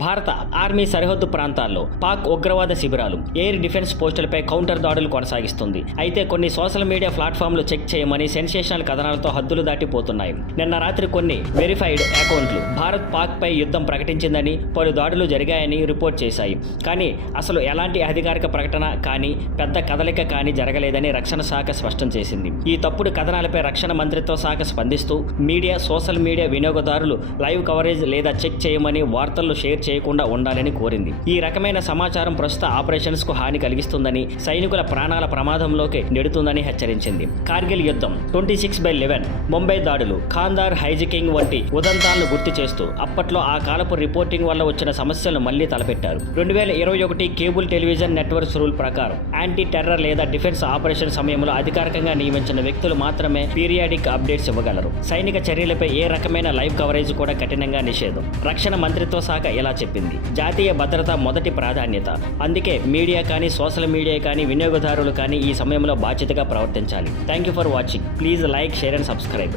భారత ఆర్మీ సరిహద్దు ప్రాంతాల్లో పాక్ ఉగ్రవాద శిబిరాలు, ఎయిర్ డిఫెన్స్ పోస్టులపై కౌంటర్ దాడులు కొనసాగిస్తుంది. అయితే కొన్ని సోషల్ మీడియా ప్లాట్ఫామ్లు చెక్ చేయమని సెన్సేషనల్ కథనాలతో హద్దులు దాటిపోతున్నాయి. నిన్న రాత్రి కొన్ని వెరిఫైడ్ అకౌంట్లు భారత్ పాక్ పై యుద్ధం ప్రకటించిందని, పలు దాడులు జరిగాయని రిపోర్ట్ చేశాయి. కానీ అసలు ఎలాంటి అధికారిక ప్రకటన కానీ, పెద్ద కదలిక కానీ జరగలేదని రక్షణ శాఖ స్పష్టం చేసింది. ఈ తప్పుడు కథనాలపై రక్షణ మంత్రిత్వ శాఖ స్పందిస్తూ మీడియా, సోషల్ మీడియా వినియోగదారులు లైవ్ కవరేజ్ లేదా చెక్ చేయమని, వార్తలను షేర్ చేయకుండా ఉండాలని కోరింది. ఈ రకమైన సమాచారం ప్రస్తుత ఆపరేషన్స్ కు హాని కలిగిస్తుందని, సైనికుల ప్రాణాల ప్రమాదంలోకి నెడుతుందని హెచ్చరించింది. కార్గిల్ యుద్ధం, 26/11, ముంబై దాడులు, ఖాందార్ హైజకింగ్ వంటి ఉదంతాలను గుర్తు చేస్తూ అప్పట్లో ఆ కాలపు రిపోర్టింగ్ వల్ల వచ్చిన సమస్యలను మళ్లీ తలపెట్టారు. 2021 కేబుల్ టెలివిజన్ నెట్వర్క్స్ రూల్ ప్రకారం యాంటీ టెర్రర్ లేదా డిఫెన్స్ ఆపరేషన్ సమయంలో అధికారికంగా నియమించిన వ్యక్తులు మాత్రమే పీరియాడిక్ అప్డేట్స్ ఇవ్వగలరు. సైనిక చర్యలపై ఏ రకమైన లైవ్ కవరేజ్ కూడా కఠినంగా నిషేధం. రక్షణ మంత్రిత్వ శాఖ ఇలా చెప్పింది. జాతీయ భద్రత మొదటి ప్రాధాన్యత. అందుకే మీడియా కానీ, సోషల్ మీడియా కానీ, వినియోగదారులు కానీ ఈ సమయంలో బాధ్యతగా ప్రవర్తించాలి. Thank you for watching. Please like, share and subscribe.